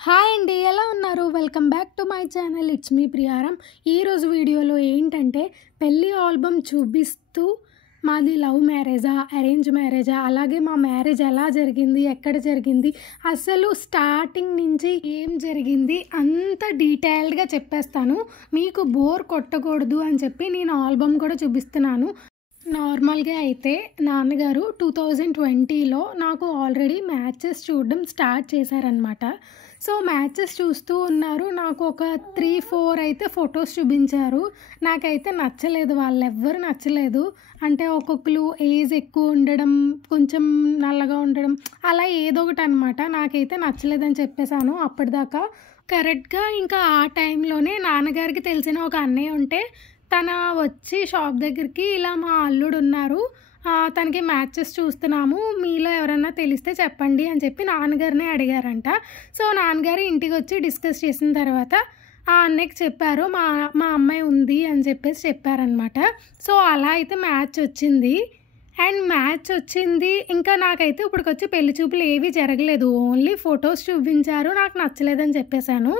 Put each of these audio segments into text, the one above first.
Hi అండి, ఎలా ఉన్నారు? Welcome back to my channel. It's me Priyaram. ఈరోజు వీడియోలో ఏంటంటే పెళ్ళి ఆల్బమ్ చూపిస్తూ మాది లవ్ మ్యారేజా, అరేంజ్ మ్యారేజా, అలాగే మా మ్యారేజ్ ఎలా జరిగింది, ఎక్కడ జరిగింది, అసలు స్టార్టింగ్ నుంచి ఏం జరిగింది అంత డీటెయిల్డ్గా చెప్పేస్తాను. మీకు బోర్ కొట్టకూడదు అని చెప్పి నేను ఆల్బమ్ కూడా చూపిస్తున్నాను. నార్మల్గా అయితే నాన్నగారు 2020లో నాకు ఆల్రెడీ మ్యాచెస్ చూడడం స్టార్ట్ చేశారనమాట. సో మ్యాచెస్ చూస్తూ ఉన్నారు. నాకు ఒక 3-4 అయితే ఫొటోస్ చూపించారు. నాకైతే నచ్చలేదు, వాళ్ళెవ్వరు నచ్చలేదు. అంటే ఒక్కొక్కరు ఏజ్ ఎక్కువ ఉండడం, కొంచెం నల్లగా ఉండడం, అలా ఏదో ఒకటి అనమాట. నాకైతే నచ్చలేదని చెప్పేశాను అప్పటిదాకా. కరెక్ట్గా ఇంకా ఆ టైంలోనే నాన్నగారికి తెలిసిన ఒక అన్నయ్య ఉంటే తన వచ్చి షాప్ దగ్గరికి, ఇలా మా అల్లుడు ఉన్నారు, తనకి మ్యాచెస్ చూస్తున్నాము, మీలో ఎవరన్నా తెలిస్తే చెప్పండి అని చెప్పి నాన్నగారిని అడిగారంట. సో నాన్నగారు ఇంటికి వచ్చి డిస్కస్ చేసిన తర్వాత ఆ అన్నయ్యకి చెప్పారు, మా అమ్మాయి ఉంది అని చెప్పేసి చెప్పారనమాట. సో అలా అయితే మ్యాచ్ వచ్చింది. అండ్ మ్యాచ్ వచ్చింది. ఇంకా నాకైతే ఇప్పటికొచ్చి పెళ్లి చూపులు ఏవి జరగలేదు, ఓన్లీ ఫొటోస్ చూపించారు. నాకు నచ్చలేదని చెప్పేశాను.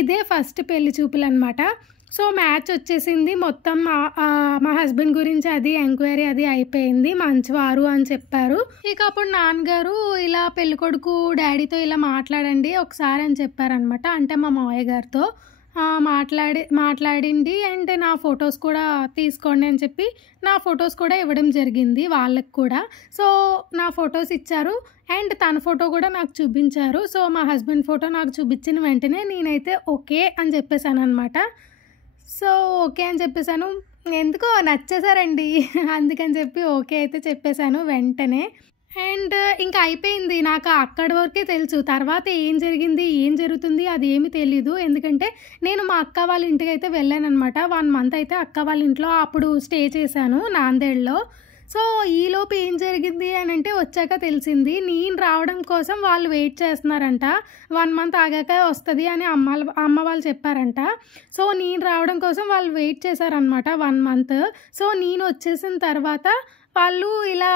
ఇదే ఫస్ట్ పెళ్లి చూపులు అనమాట. సో మ్యాచ్ వచ్చేసింది. మొత్తం మా హస్బెండ్ గురించి అది ఎంక్వైరీ అది అయిపోయింది, మంచివారు అని చెప్పారు. ఇక అప్పుడు నాన్నగారు ఇలా పెళ్ళికొడుకు డాడీతో ఇలా మాట్లాడండి ఒకసారి అని చెప్పారనమాట. అంటే మా మావయ్య గారితో మాట్లాడింది. అండ్ నా ఫొటోస్ కూడా తీసుకోండి అని చెప్పి నా ఫొటోస్ కూడా ఇవ్వడం జరిగింది వాళ్ళకి కూడా. సో నా ఫొటోస్ ఇచ్చారు అండ్ తన ఫోటో కూడా నాకు చూపించారు. సో మా హస్బెండ్ ఫోటో నాకు చూపించిన వెంటనే నేనైతే ఓకే అని చెప్పేశాను అనమాట. సో ఓకే అని చెప్పేశాను. ఎందుకో నచ్చేసారండి అందుకని చెప్పి ఓకే అయితే చెప్పేశాను వెంటనే. అండ్ ఇంకా అయిపోయింది. నాకు అక్కడి వరకే తెలుసు, తర్వాత ఏం జరిగింది ఏం జరుగుతుంది అది ఏమీ తెలీదు. ఎందుకంటే నేను మా అక్క వాళ్ళ ఇంటికి అయితే వెళ్ళాను అనమాట. 1 month అయితే అక్క వాళ్ళ ఇంట్లో అప్పుడు స్టే చేశాను నాందేడ్లో. సో ఈలోపు ఏం జరిగింది అని అంటే వచ్చాక తెలిసింది, నేను రావడం కోసం వాళ్ళు వెయిట్ చేస్తున్నారంట. 1 month ఆగాక వస్తుంది అని అమ్మ వాళ్ళు చెప్పారంట. సో నేను రావడం కోసం వాళ్ళు వెయిట్ చేశారనమాట 1 month. సో నేను వచ్చేసిన తర్వాత వాళ్ళు ఇలా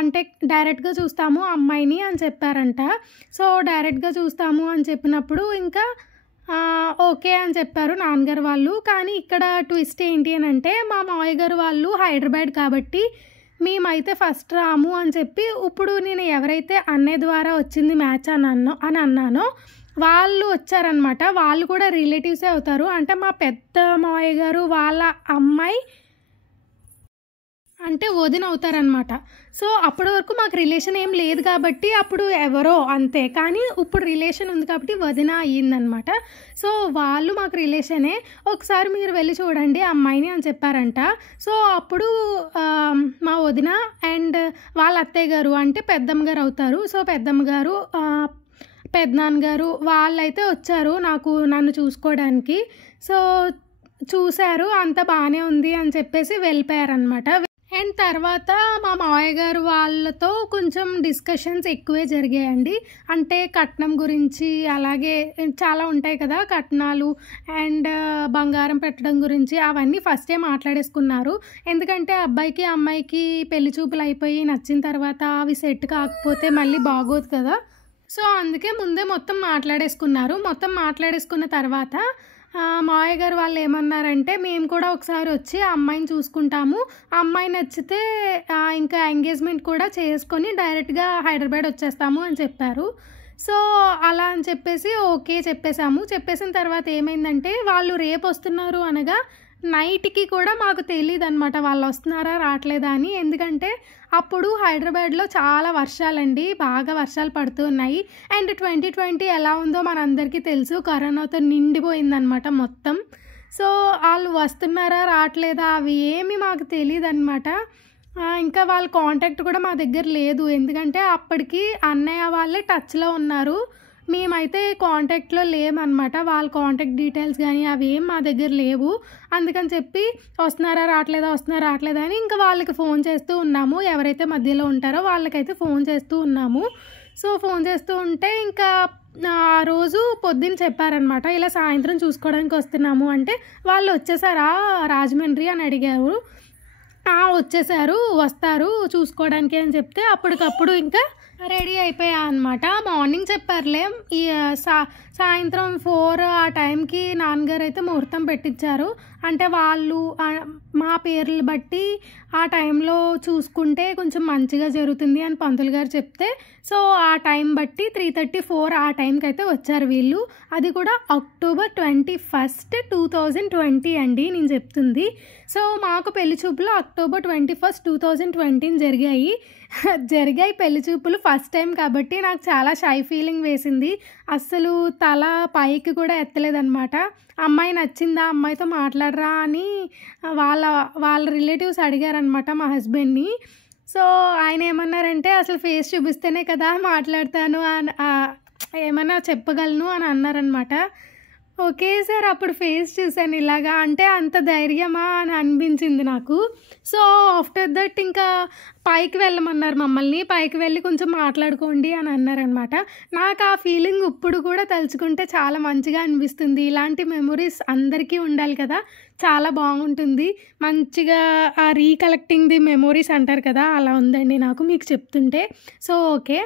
అంటే డైరెక్ట్గా చూస్తాము అమ్మాయిని అని చెప్పారంట. సో డైరెక్ట్గా చూస్తాము అని చెప్పినప్పుడు ఇంకా ఓకే అని చెప్పారు నాన్నగారు వాళ్ళు. కానీ ఇక్కడ ట్విస్ట్ ఏంటి అని అంటే మా మావయ్య గారు వాళ్ళు హైదరాబాద్ కాబట్టి మేమైతే ఫస్ట్ రాము అని చెప్పి, ఇప్పుడు నేను ఎవరైతే అన్నయ్య ద్వారా వచ్చింది మ్యాచ్ అని అన్నానో వాళ్ళు వచ్చారనమాట. వాళ్ళు కూడా రిలేటివ్సే అవుతారు. అంటే మా పెద్ద మావయ్య గారు వాళ్ళ అమ్మాయి అంటే వదిన అవుతారనమాట. సో అప్పటి వరకు మాకు రిలేషన్ ఏం లేదు కాబట్టి అప్పుడు ఎవరో అంతే, కానీ ఇప్పుడు రిలేషన్ ఉంది కాబట్టి వదిన అయ్యిందనమాట. సో వాళ్ళు మాకు రిలేషనే, ఒకసారి మీరు వెళ్ళి చూడండి అమ్మాయిని అని చెప్పారంట. సో అప్పుడు మా వదిన అండ్ వాళ్ళ అత్తయ్య గారు అంటే పెద్దమ్మ గారు అవుతారు. సో పెద్దమ్మ గారు పెద్దనాన్నగారు వాళ్ళైతే వచ్చారు నన్ను చూసుకోవడానికి. సో చూశారు, అంత బాగానే ఉంది అని చెప్పేసి వెళ్ళిపోయారనమాట. అండ్ తర్వాత మా మావయ్య గారు వాళ్ళతో కొంచెం డిస్కషన్స్ ఎక్కువే జరిగాయండి. అంటే కట్నం గురించి, అలాగే చాలా ఉంటాయి కదా కట్నాలు అండ్ బంగారం పెట్టడం గురించి, అవన్నీ ఫస్టే మాట్లాడేసుకున్నారు. ఎందుకంటే అబ్బాయికి అమ్మాయికి పెళ్లి చూపులు అయిపోయి నచ్చిన తర్వాత అవి సెట్ కాకపోతే మళ్ళీ బాగోదు కదా. సో అందుకే ముందే మొత్తం మాట్లాడేసుకున్నారు. మొత్తం మాట్లాడేసుకున్న తర్వాత మావయ్య గారు వాళ్ళు ఏమన్నారంటే, మేము కూడా ఒకసారి వచ్చి అమ్మాయిని చూసుకుంటాము, అమ్మాయి నచ్చితే ఇంకా ఎంగేజ్మెంట్ కూడా చేసుకొని డైరెక్ట్గా హైదరాబాద్ వచ్చేస్తాము అని చెప్పారు. సో అలా అని చెప్పేసి ఓకే చెప్పేశాము. చెప్పేసిన తర్వాత ఏమైందంటే వాళ్ళు రేపు వస్తున్నారు అనగా నైట్కి కూడా మాకు తెలియదు అనమాట వాళ్ళు వస్తున్నారా రావట్లేదా అని. ఎందుకంటే అప్పుడు హైదరాబాద్లో చాలా వర్షాలండి, బాగా వర్షాలు పడుతూ ఉన్నాయి. అండ్ 2020 ఎలా ఉందో మనందరికీ తెలుసు, కరోనాతో నిండిపోయిందనమాట మొత్తం. సో వాళ్ళు వస్తున్నారా రావట్లేదా అవి ఏమీ మాకు తెలియదు అనమాట. ఇంకా వాళ్ళ కాంటాక్ట్ కూడా మా దగ్గర లేదు, ఎందుకంటే అప్పటికి అన్నయ్య వాళ్ళే టచ్లో ఉన్నారు, మేమైతే కాంటాక్ట్లో లేమన్నమాట. వాళ్ళ కాంటాక్ట్ డీటెయిల్స్ కానీ అవి ఏం మా దగ్గర లేవు. అందుకని చెప్పి వస్తున్నారా రావట్లేదా అని ఇంకా వాళ్ళకి ఫోన్ చేస్తూ ఉన్నాము, ఎవరైతే మధ్యలో ఉంటారో వాళ్ళకైతే ఫోన్ చేస్తూ ఉన్నాము. సో ఫోన్ చేస్తూ ఉంటే ఇంకా ఆ రోజు పొద్దున్న చెప్పారనమాట, ఇలా సాయంత్రం చూసుకోవడానికి వస్తున్నాము అంటే, వాళ్ళు వచ్చేసారా రాజమండ్రి అని అడిగారు. వచ్చేసారు, వస్తారు చూసుకోవడానికి అని చెప్తే అప్పటికప్పుడు ఇంకా రెడీ అయిపోయా అనమాట. మార్నింగ్ చెప్పారులే. ఈ సాయంత్రం 4 ఆ టైంకి నాన్నగారు అయితే ముహూర్తం పెట్టించారు. అంటే వాళ్ళు మా పేర్లు బట్టి ఆ టైంలో చూసుకుంటే కొంచెం మంచిగా జరుగుతుంది అని పంతులు గారు చెప్తే, సో ఆ టైం బట్టి 3:30-4 ఆ టైంకి అయితే వచ్చారు వీళ్ళు. అది కూడా October 21, 2020 అండి నేను చెప్తుంది. సో మాకు పెళ్లి చూపులు October 21, 2020 జరిగాయి పెళ్లి చూపులు. ఫస్ట్ టైం కాబట్టి నాకు చాలా షై ఫీలింగ్ వేసింది. అస్సలు తల పైకి కూడా ఎత్తలేదనమాట. అమ్మాయి నచ్చిందా, అమ్మాయితో మాట్లాడరా అని వాళ్ళ రిలేటివ్స్ అడిగారనమాట మా హస్బెండ్ని. సో ఆయన ఏమన్నారంటే, అసలు ఫేస్ చూపిస్తేనే కదా మాట్లాడతాను అని ఏమన్నా చెప్పగలను అని అన్నారనమాట. ఓకే సార్, అప్పుడు ఫేస్ చూసాను ఇలాగా, అంటే అంత ధైర్యమా అని అనిపించింది నాకు. సో ఆఫ్టర్ దట్ ఇంకా పైకి వెళ్ళమన్నారు మమ్మల్ని. పైకి వెళ్ళి కొంచెం మాట్లాడుకోండి అని అన్నారనమాట. నాకు ఆ ఫీలింగ్ ఇప్పుడు కూడా తలుచుకుంటే చాలా మంచిగా అనిపిస్తుంది. ఇలాంటి మెమొరీస్ అందరికీ ఉండాలి కదా, చాలా బాగుంటుంది. మంచిగా ఆ రీకలెక్టింగ్ ది మెమొరీస్ అంటారు కదా, అలా ఉందండి నాకు మీకు చెప్తుంటే. సో ఓకే,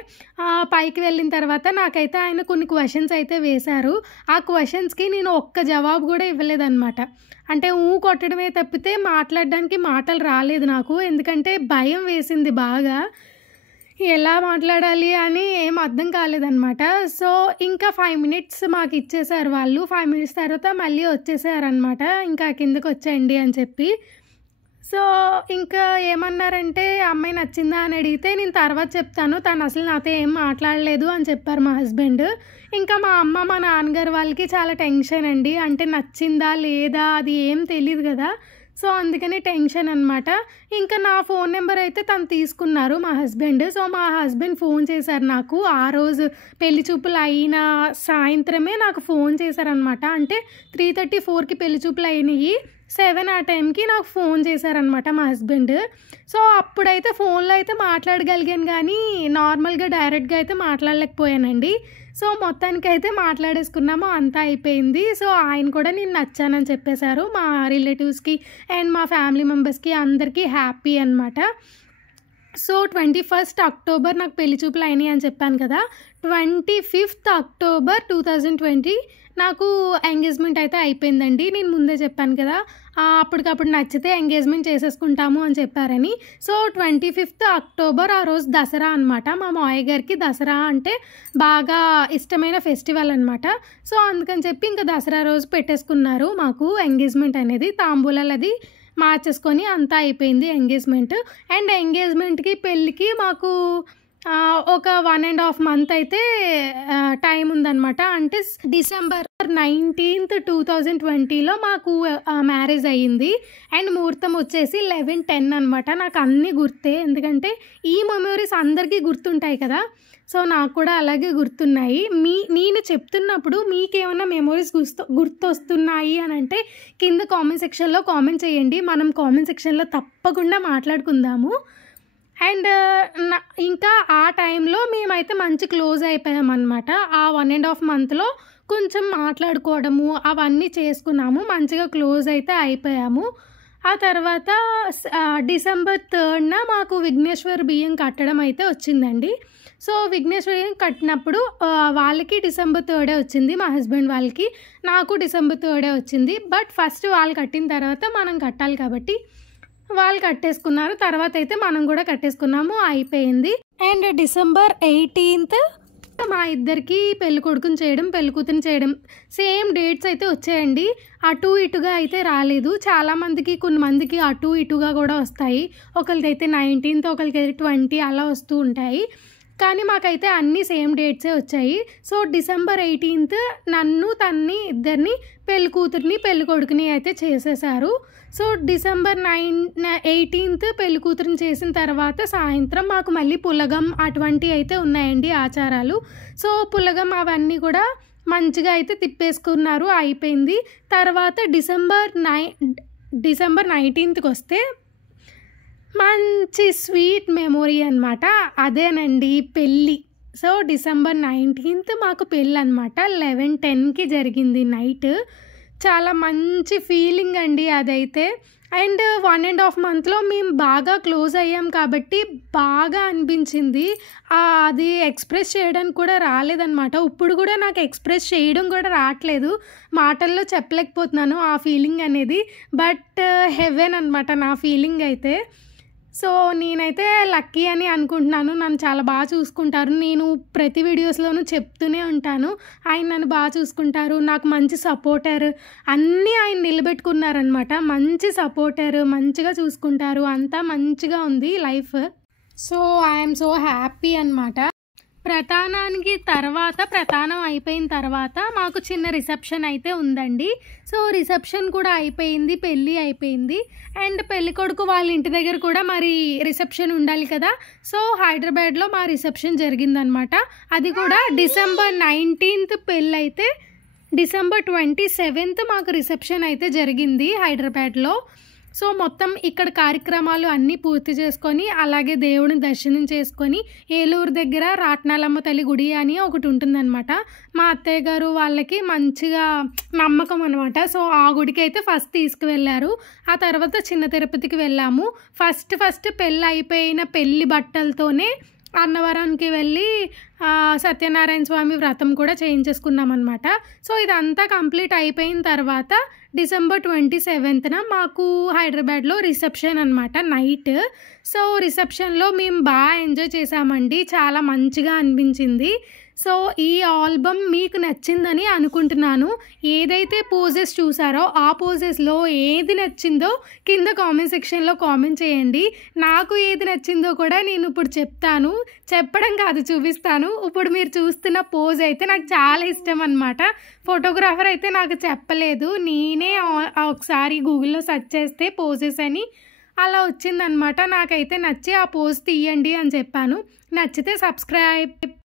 పైకి వెళ్ళిన తర్వాత నాకైతే ఆయన కొన్ని క్వశ్చన్స్ అయితే వేశారు. ఆ క్వశ్చన్స్కి నేను ఒక్క జవాబు కూడా ఇవ్వలేదన్నమాట. అంటే కొట్టడమే తప్పితే మాట్లాడడానికి మాటలు రాలేదు నాకు. ఎందుకంటే భయం వేసింది బాగా, ఎలా మాట్లాడాలి అని ఏం అర్థం కాలేదన్నమాట. సో ఇంకా 5 minutes మాకు ఇచ్చేసారు వాళ్ళు. 5 minutes తర్వాత మళ్ళీ వచ్చేసారనమాట, ఇంకా కిందకు వచ్చేయండి అని చెప్పి. సో ఇంకా ఏమన్నారంటే, అమ్మాయి నచ్చిందా అని అడిగితే, నేను తర్వాత చెప్తాను, తను అసలు నాతో ఏం మాట్లాడలేదు అని చెప్పారు మా హస్బెండ్. ఇంకా మా అమ్మ మా నాన్నగారు వాళ్ళకి చాలా టెన్షన్ అండి. అంటే నచ్చిందా లేదా అది ఏం తెలియదు కదా, సో అందుకని టెన్షన్ అనమాట. ఇంకా నా ఫోన్ నెంబర్ అయితే తను తీసుకున్నారు మా హస్బెండ్. సో మా హస్బెండ్ ఫోన్ చేశారు నాకు. ఆ రోజు పెళ్లి చూపులు అయిన సాయంత్రమే నాకు ఫోన్ చేశారనమాట. అంటే 3:34కి పెళ్లి చూపులు అయినాయి, 7 ఆ టైంకి నాకు ఫోన్ చేశారనమాట మా హస్బెండ్. సో అప్పుడైతే ఫోన్లో అయితే మాట్లాడగలిగాను, కానీ నార్మల్గా డైరెక్ట్గా అయితే మాట్లాడలేకపోయానండి. సో మొత్తానికి అయితే మాట్లాడేసుకున్నాము, అంతా అయిపోయింది. సో ఆయన కూడా నేను నచ్చానని చెప్పేశారు మా రిలేటివ్స్కి అండ్ మా ఫ్యామిలీ మెంబర్స్కి అందరికీ హ్యాపీ అనమాట. సో 21 అక్టోబర్ నాకు పెళ్లి చూపులు అయినాయి అని చెప్పాను కదా. 25 అక్టోబర్ 2020 నాకు ఎంగేజ్మెంట్ అయితే అయిపోయిందండి. నేను ముందే చెప్పాను కదా, అప్పటికప్పుడు నచ్చితే ఎంగేజ్మెంట్ చేసేసుకుంటాము అని చెప్పారని. సో 25 అక్టోబర్ ఆ రోజు దసరా అనమాట. మా మావయ్య గారికి దసరా అంటే బాగా ఇష్టమైన ఫెస్టివల్ అనమాట. సో అందుకని చెప్పి ఇంకా దసరా రోజు పెట్టేసుకున్నారు మాకు ఎంగేజ్మెంట్ అనేది. తాంబూలాలు అది మార్చేసుకొని అంతా అయిపోయింది ఎంగేజ్మెంట్. అండ్ ఎంగేజ్మెంట్కి పెళ్ళికి మాకు ఒక 1.5 month అయితే టైం ఉందన్నమాట. అంటే December 19, 2020లో మాకు మ్యారేజ్ అయ్యింది. అండ్ ముహూర్తం వచ్చేసి 11:10 అనమాట. నాకు అన్నీ గుర్తే, ఎందుకంటే ఈ మెమరీస్ అందరికీ గుర్తుంటాయి కదా, సో నాకు కూడా అలాగే గుర్తున్నాయి. నేను చెప్తున్నప్పుడు మీకేమైనా మెమరీస్ గుర్తొస్తున్నాయి అని అంటే కింద కామెంట్ సెక్షన్లో కామెంట్ చేయండి. మనం కామెంట్ సెక్షన్లో తప్పకుండా మాట్లాడుకుందాము. అండ్ ఇంకా ఆ టైంలో మేమైతే మంచి క్లోజ్ అయిపోయామన్నమాట. ఆ 1.5 monthలో కొంచెం మాట్లాడుకోవడము అవన్నీ చేసుకున్నాము, మంచిగా క్లోజ్ అయితే అయిపోయాము. ఆ తర్వాత December 3 మాకు విఘ్నేశ్వర్ బియ్యం కట్టడం అయితే వచ్చిందండి. సో విఘ్నేశ్వర్ బియ్యం కట్టినప్పుడు వాళ్ళకి December 3 వచ్చింది, మా హస్బెండ్ వాళ్ళకి. నాకు December 3 వచ్చింది. బట్ ఫస్ట్ వాళ్ళు కట్టిన తర్వాత మనం కట్టాలి కాబట్టి వాళ్ళు కట్టేసుకున్నారు. తర్వాత అయితే మనం కూడా కట్టేసుకున్నాము, అయిపోయింది. అండ్ December 18 మా ఇద్దరికి పెళ్లి కొడుకుని చేయడం, పెళ్లి కూతురు చేయడం సేమ్ డేట్స్ అయితే వచ్చాయండి. అటు ఇటుగా అయితే రాలేదు. చాలామందికి కొన్ని మందికి అటు ఇటుగా కూడా వస్తాయి. ఒకరికైతే 19, ఒకరికైతే 20 అలా వస్తూ ఉంటాయి. కానీ మాకైతే అన్నీ సేమ్ డేట్సే వచ్చాయి. సో December 18 నన్ను తన్ని ఇద్దరిని పెళ్లి కూతురిని పెళ్లి కొడుకుని అయితే చేసేసారు. సో December 18 పెళ్లి కూతురిని చేసిన తర్వాత సాయంత్రం మాకు మళ్ళీ పులగం అటువంటి అయితే ఉన్నాయండి ఆచారాలు. సో పులగం అవన్నీ కూడా మంచిగా అయితే తిప్పేసుకున్నారు, అయిపోయింది. తర్వాత December 19కి వస్తే మంచి స్వీట్ మెమొరీ అనమాట, అదేనండి పెళ్ళి. సో December 19 మాకు పెళ్ళి అనమాట. 11:10కి జరిగింది నైట్. చాలా మంచి ఫీలింగ్ అండి అదైతే. అండ్ 1.5 మంత్లో మేము బాగా క్లోజ్ అయ్యాం కాబట్టి బాగా అనిపించింది. అది ఎక్స్‌ప్రెస్ చేయడానికి కూడా రాలేదనమాట. ఇప్పుడు కూడా నాకు ఎక్స్‌ప్రెస్ చేయడం కూడా రావట్లేదు. మాటల్లో చెప్పలేకపోతున్నాను ఆ ఫీలింగ్ అనేది. బట్ హెవెన్ అనమాట నా ఫీలింగ్ అయితే. సో, నేనైతే లక్కీ అని అనుకుంటున్నాను. నన్ను చాలా బాగా చూసుకుంటారు. నేను ప్రతి వీడియోస్‌లోనూ చెప్తూనే ఉంటాను. ఆయన నన్ను బాగా చూసుకుంటారు. నాకు మంచి సపోర్టర్ అన్నీ ఆయన నిలబెట్టుకున్నారనమాట. మంచి సపోర్టర్, మంచిగా చూసుకుంటారు. అంతా మంచిగా ఉంది life. So, I'm so happy అనమాట. ప్రతానం అయిపోయిన తర్వాత మాకు చిన్న రిసెప్షన్ అయితే ఉందండి. సో, రిసెప్షన్ కూడా అయిపోయింది. పెళ్ళి అయిపోయింది. అండ్ పెళ్ళికొడుకు వాళ్ళ ఇంటి దగ్గర కూడా మరి రిసెప్షన్ ఉండాలి కదా. సో, హైదరాబాద్లో మా రిసెప్షన్ జరిగిందనమాట. అది కూడా డిసెంబర్ 19th పెళ్ళైతే డిసెంబర్ 27th మాకు రిసెప్షన్ అయితే జరిగింది హైదరాబాద్లో. సో, మొత్తం ఇక్కడ కార్యక్రమాలు అన్నీ పూర్తి చేసుకొని, అలాగే దేవుడిని దర్శనం చేసుకొని, ఏలూరు దగ్గర రాట్నాలమ్మ తల్లి గుడి అని ఒకటి ఉంటుందన్నమాట. మా అత్తయ్య గారు వాళ్ళకి మంచిగా నమ్మకం అనమాట. సో, ఆ గుడికి అయితే ఫస్ట్ తీసుకువెళ్ళారు. ఆ తర్వాత చిన్న తిరుపతికి వెళ్ళాము. ఫస్ట్ పెళ్ళి అయిపోయిన పెళ్ళి బట్టలతోనే అన్నవరానికి వెళ్ళి సత్యనారాయణ స్వామి వ్రతం కూడా చేయించేసుకున్నామన్నమాట. సో, ఇదంతా కంప్లీట్ అయిపోయిన తర్వాత డిసెంబర్ 27న మాకు హైదరాబాద్లో రిసెప్షన్ అనమాట నైట్. సో, రిసెప్షన్లో మేము బాగా ఎంజాయ్ చేసామండి. చాలా మంచిగా అనిపించింది. సో, ఈ ఆల్బమ్ మీకు నచ్చిందని అనుకుంటున్నాను. ఏదైతే పోజెస్ చూసారో ఆ పోజెస్లో ఏది నచ్చిందో కింద కామెంట్ సెక్షన్లో కామెంట్ చేయండి. నాకు ఏది నచ్చిందో కూడా నేను ఇప్పుడు చెప్తాను. చెప్పడం కాదు, చూపిస్తాను. ఇప్పుడు మీరు చూస్తున్న పోజ్ అయితే నాకు చాలా ఇష్టం అనమాట. ఫోటోగ్రాఫర్ అయితే నాకు చెప్పలేదు. నేనే ఒకసారి గూగుల్లో సెర్చ్ చేస్తే పోజెస్ అని అలా వచ్చిందనమాట. నాకైతే నచ్చి ఆ పోజ్ తీయండి అని చెప్పాను. నచ్చితే సబ్స్క్రైబ్.